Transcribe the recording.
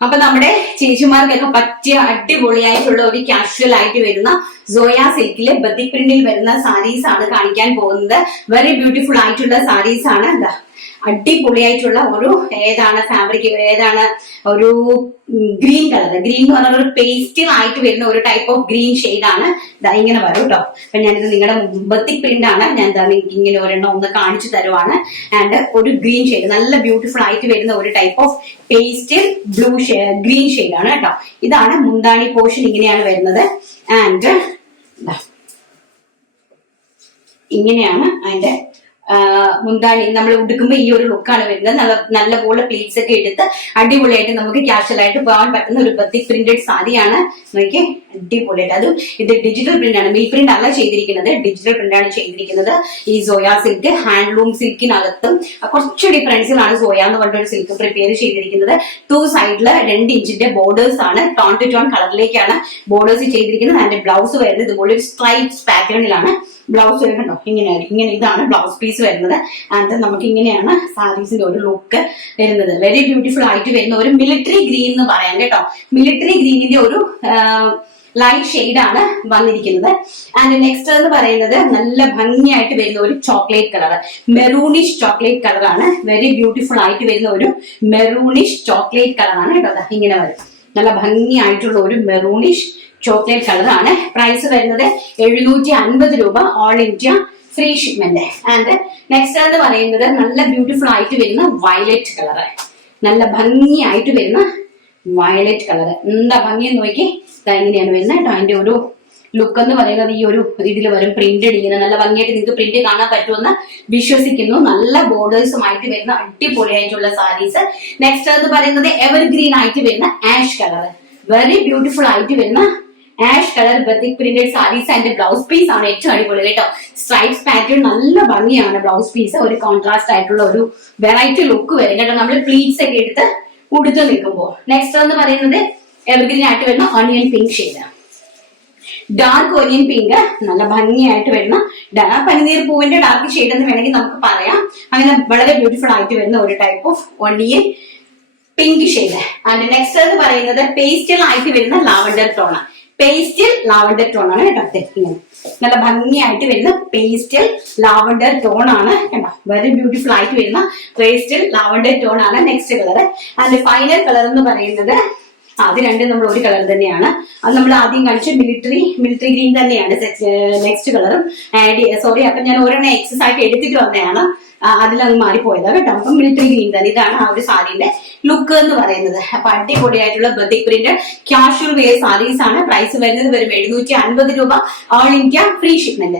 അപ്പൊ നമ്മുടെ ചേച്ചിമാർക്കൊക്കെ പറ്റിയ അടിപൊളിയായിട്ടുള്ള ഒരു കാഷ്വൽ ആയിട്ട് വരുന്ന സോയ സിൽക്കിലെ ബത്തി പ്രിന്റിൽ വരുന്ന സാരീസ് ആണ് കാണിക്കാൻ പോകുന്നത്. വെരി ബ്യൂട്ടിഫുൾ ആയിട്ടുള്ള സാരീസ് ആണ്. എന്താ അടിപൊളിയായിട്ടുള്ള ഒരു ഏതാണ് ഫാബ്രിക് ഏതാണ് ഒരു ഗ്രീൻ കളർ ഗ്രീൻ എന്ന് പറഞ്ഞ ഒരു പേസ്റ്റിൽ ആയിട്ട് വരുന്ന ഒരു ടൈപ്പ് ഓഫ് ഗ്രീൻ ഷെയ്ഡ് ആണ്. ഇതാ ഇങ്ങനെ വരും കേട്ടോ അപ്പൊ ഞാനിത് നിങ്ങളുടെ മുമ്പത്തി പ്രിന്റ് ആണ്. ഞാൻ എന്താ നിങ്ങൾക്ക് ഇങ്ങനെ ഒരെണ്ണം ഒന്ന് കാണിച്ചു തരുവാണ്. ആൻഡ് ഒരു ഗ്രീൻ ഷെയ്ഡ് നല്ല ബ്യൂട്ടിഫുൾ ആയിട്ട് വരുന്ന ഒരു ടൈപ്പ് ഓഫ് പേസ്റ്റിൽ ബ്ലൂ ഗ്രീൻ ഷെയ്ഡ് ആണ് കേട്ടോ ഇതാണ് മുന്താണി പോർഷൻ ഇങ്ങനെയാണ് വരുന്നത്. ആൻഡ് ഇങ്ങനെയാണ് അതിന്റെ മുന്താണി നമ്മൾ ഉടുക്കുമ്പോൾ ഈ ഒരു ലുക്കാണ് വരുന്നത്. നല്ല നല്ല പോലെ പ്ലീറ്റ്സ് ഒക്കെ എടുത്ത് അടിപൊളിയായിട്ട് നമുക്ക് ക്യാഷ്വൽ ആയിട്ട് പോകാൻ പറ്റുന്ന ഒരു ബത്തി പ്രിന്റഡ് സാരിയാണ്. നോക്കിയേ അടിപൊളിയായിട്ട്. അതും ഇത് ഡിജിറ്റൽ പ്രിന്റ് ആണ്. മിൽ പ്രിന്റ് അല്ല ചെയ്തിരിക്കുന്നത്. ഡിജിറ്റൽ പ്രിന്റ് ആണ് ചെയ്തിരിക്കുന്നത്. ഈ സോയാ സിൽക്ക് ഹാൻഡ്ലൂം സിൽക്കിനകത്തും കുറച്ച് ഡിഫറൻസിലാണ് സോയാ എന്ന് പറഞ്ഞ ഒരു സിൽക്ക് പ്രിപ്പയർ ചെയ്തിരിക്കുന്നത്. ടു സൈഡിൽ രണ്ട് ഇഞ്ചിന്റെ ബോർഡേഴ്സ് ആണ്. ടോൺ ടു ടോൺ കളറിലേക്കാണ് ബോർഡേഴ്സ് ചെയ്തിരിക്കുന്നത്. അതിന്റെ ബ്ലൗസ് വരുന്നത് ഇതുപോലെ ഒരു സ്ട്രൈപ്സ് പാറ്റേണിലാണ് ബ്ലൗസ് വരുന്നുണ്ടോ ഇങ്ങനെ ഇങ്ങനെ ഇതാണ് ബ്ലൗസ് പീസ് വരുന്നത്. ആൻഡ് നമുക്ക് ഇങ്ങനെയാണ് സാരീസിന്റെ ഒരു ലുക്ക് വരുന്നത്. വെരി ബ്യൂട്ടിഫുൾ ആയിട്ട് വരുന്ന ഒരു മിലിറ്ററി ഗ്രീൻ എന്ന് പറയാം കേട്ടോ. മിലിറ്ററി ഗ്രീനിന്റെ ഒരു ലൈറ്റ് ഷെയ്ഡ് ആണ് വന്നിരിക്കുന്നത്. ആൻഡ് നെക്സ്റ്റ് എന്ന് പറയുന്നത് നല്ല ഭംഗിയായിട്ട് വരുന്ന ഒരു ചോക്ലേറ്റ് കളർ മെറൂണിഷ് ചോക്ലേറ്റ് കളറാണ് വെരി ബ്യൂട്ടിഫുൾ ആയിട്ട് വരുന്ന ഒരു മെറൂണിഷ് ചോക്ലേറ്റ് കളറാണ് കേട്ടോ. ഇങ്ങനെ വരും. നല്ല ഭംഗിയായിട്ടുള്ള ഒരു മെറൂണിഷ് ചോക്ലേറ്റ് കളറാണ് പ്രൈസ് വരുന്നത് എഴുന്നൂറ്റി അൻപത് രൂപ all India free shipment and next എന്ന് പറയുന്നത് നല്ല ബ്യൂട്ടിഫുൾ ആയിട്ട് വരുന്ന വയലറ്റ് കളർ നല്ല ഭംഗിയായിട്ട് വരുന്ന വയലറ്റ് കളർ എന്താ ഭംഗിയെന്ന് നോക്കി ഇങ്ങനെയാണ് വരുന്നത് കേട്ടോ. അതിന്റെ ഒരു ലുക്ക് എന്ന് പറയുന്നത് ഈ ഒരു ഇതിൽ വരും പ്രിന്റഡ് ഇങ്ങനെ നല്ല ഭംഗിയായിട്ട് നിങ്ങൾക്ക് പ്രിന്റ് കാണാൻ പറ്റുമെന്ന് വിശ്വസിക്കുന്നു. നല്ല ബോർഡേഴ്സുമായിട്ട് വരുന്ന അടിപൊളിയായിട്ടുള്ള സാരീസ് നെക്സ്റ്റ് എന്ന് പറയുന്നത് എവർ ഗ്രീൻ ആയിട്ട് വരുന്ന ആഷ് കളർ വെരി ബ്യൂട്ടിഫുൾ ആയിട്ട് വരുന്ന ash colour batik printed saris and blouse piece ആണ് ഏറ്റവും അടിപൊളി കേട്ടോ. സ്ട്രൈപ്സ് പാറ്റേൺ നല്ല ഭംഗിയാണ് ബ്ലൗസ് പീസ് ഒരു കോൺട്രാസ്റ്റ് ആയിട്ടുള്ള ഒരു വെറൈറ്റി ലുക്ക് വരും കേട്ടോ. നമ്മൾ പ്ലീറ്റ്സ് ഒക്കെ എടുത്ത് ഉടുത്തു നിൽക്കുമ്പോൾ നെക്സ്റ്റ് എന്ന് പറയുന്നത് എവർഗ്രീൻ ആയിട്ട് വരുന്ന onion pink shade dark onion pink നല്ല ഭംഗിയായിട്ട് വരുന്ന പനിനീർ പൂവിന്റെ ഡാർക്ക് ഷെയ്ഡ് എന്ന് വേണമെങ്കിൽ നമുക്ക് പറയാം. അങ്ങനെ വളരെ ബ്യൂട്ടിഫുൾ ആയിട്ട് വരുന്ന ഒരു type of onion pink shade and next എന്ന് പറയുന്നത് പേസ്റ്റൽ ആയിട്ട് വരുന്ന lavender tone pastel lavender tone ആണ് കേട്ടോ തെക്കിങ്ങനെ നല്ല ഭംഗിയായിട്ട് വരുന്ന പേസ്റ്റൽ ലാവണ്ടർ ടോൺ ആണ് കേട്ടോ. വെരി ബ്യൂട്ടിഫുൾ ആയിട്ട് വരുന്ന പേസ്റ്റൽ ലാവണ്ടർ ടോൺ ആണ് next colour and final colour എന്ന് പറയുന്നത് അത് രണ്ടും നമ്മൾ ഒരു കളർ തന്നെയാണ്. അത് നമ്മൾ ആദ്യം കാണിച്ച മിലിറ്ററി മിലിറ്ററി ഗ്രീൻ തന്നെയാണ് നെക്സ്റ്റ് കളറും ആഡ് സോറി അപ്പൊ ഞാൻ ഒരെണ്ണം എക്സസ് ആയിട്ട് എടുത്തിട്ട് വന്നതാണ്. അതിലങ്ങ് മാറിപ്പോയതാ കേട്ടോ. അപ്പം മിലിറ്ററി ഗ്രീൻ തന്നെ. ഇതാണ് ആ ഒരു സാരിന്റെ ലുക്ക് എന്ന് പറയുന്നത്. അപ്പൊ അടിപൊളിയായിട്ടുള്ള batik print casual wear saris ആണ്. പ്രൈസ് വരുന്നത് വരും എഴുന്നൂറ്റി അൻപത് രൂപ. All India free shipment